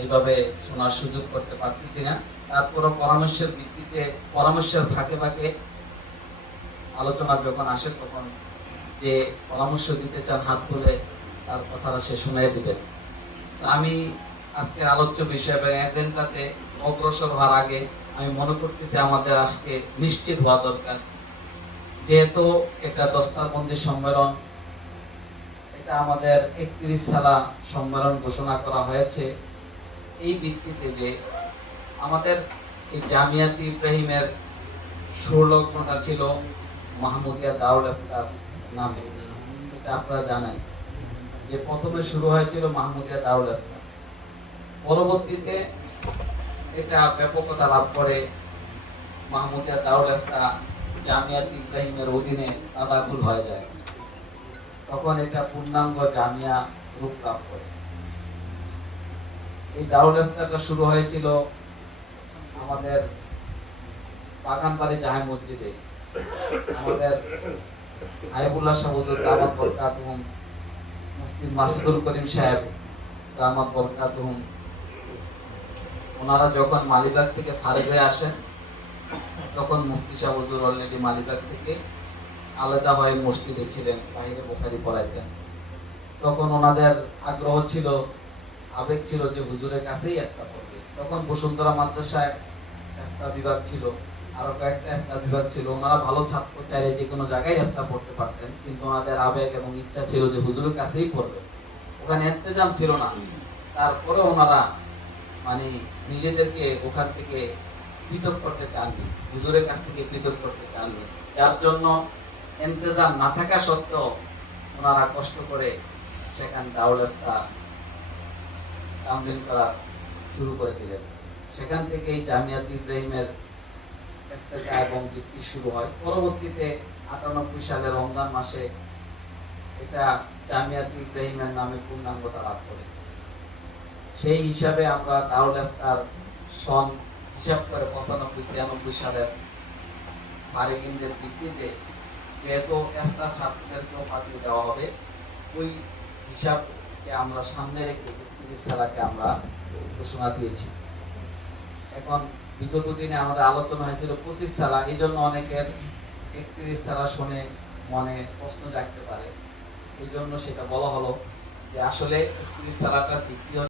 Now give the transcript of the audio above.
এইভাবে শোনার সুযোগ করতে পারতেছি না। তারপরও পরামর্শের ভিত্তিতে, পরামর্শের ফাঁকে ফাঁকে আলোচনা যখন আসে তখন যে পরামর্শ দিতে চান হাত তুলে তার কথাটা সে শুনিয়ে দিবেন। আমি আজকের আলোচ্য বিষয় এবং এজেন্ডাতে অগ্রসর হওয়ার আগে আমি মনে করতেছি আমাদের আজকে নিশ্চিত হওয়া দরকার, যেহেতু একটা দস্তারবন্দি সম্মেলন, এটা আমাদের 31 সালা সম্মেলন ঘোষণা করা হয়েছে এই ভিত্তিতে যে আমাদের এই জামিয়াত ইব্রাহিমের সুরলগ্নটা ছিল মাহমুদিয়া দারুল ইফতার নামে। এটা আপনারা জানেন যে প্রথমে শুরু হয়েছিল মাহমুদিয়া দারুল ইফতার, পরবর্তীতে এটা ব্যাপকতা লাভ করে মাহমুদিয়া দারুল ইফতার জামিয়াত ইব্রাহিমের অধীনে তাদাকুল হয়ে যায়। তখন এটা পূর্ণাঙ্গ জামিয়া রূপ লাভ করে। এই দারুল ইফতারটা শুরু হয়েছিল আমাদের বাগানবাড়ি জাহে মসজিদে। আমাদের আইবুল্লাহ সাহুদুর দামাত বরকাতুহুম, মুফতি মাসুদুল করিম সাহেব দামাত বরকাতুহুম, ওনারা যখন মালিবাগ থেকে ফারেক হয়ে আসেন তখন মুফতি সাহুদুর অলরেডি মালিবাগ থেকে আলাদা হয়ে মসজিদে ছিলেন, বাইরে বুখারী পড়াইতেন। তখন ওনাদের আগ্রহ ছিল, আবেগ ছিল যে হুজুরের কাছেই একটা পড়বে। তখন বসুন্ধরা মাদ্রাসায় একটা বিভাগ ছিল, আরো কয়েকটা একটা বিভাগ ছিল। ওনারা ভালো ছাত্র, চাইলে যে কোনো জায়গায় একটা পড়তে পারতেন, কিন্তু ওনাদের আবেগ এবং ইচ্ছা ছিল যে হুজুরের কাছেই পড়বে। ওখানে ইন্তেজাম ছিল না, তারপরে ওনারা মানে নিজেদেরকে ওখান থেকে পৃথক করতে চাননি, হুজুরের কাছ থেকে পৃথক করতে চাননি, যার জন্য ইন্তেজাম না থাকা সত্ত্বেও ওনারা কষ্ট করে সেখানে দারুল ইফতার তামদিন করা শুরু করে দিলেন। সেখান থেকে জামিয়াত ইব্রাহিমের একটা এবং বৃত্তি শুরু হয়। পরবর্তীতে 98 সালের রমজান মাসে এটা জামিয়াত ইব্রাহিমের নামে পূর্ণাঙ্গতা লাভ করে। সেই হিসাবে আমরা দারুল ইফতার সন হিসাব করে 95-96 সালের ফারেকিনদের ভিত্তিতে যেহেতু ইফতার ছাত্রদেরকেও পাঠিয়ে দেওয়া হবে, ওই হিসাবকে আমরা সামনে রেখে 31 সালাকে আমরা ঘোষণা দিয়েছি। এখন বিগত দিনে আমাদের আলোচনা হয়েছিল 25 সালা, এই জন্য অনেকের 31 সালা শুনে মনে প্রশ্ন জাগতে পারে, এই জন্য সেটা বলা হলো যে আসলে 31 সালাটা ঠিক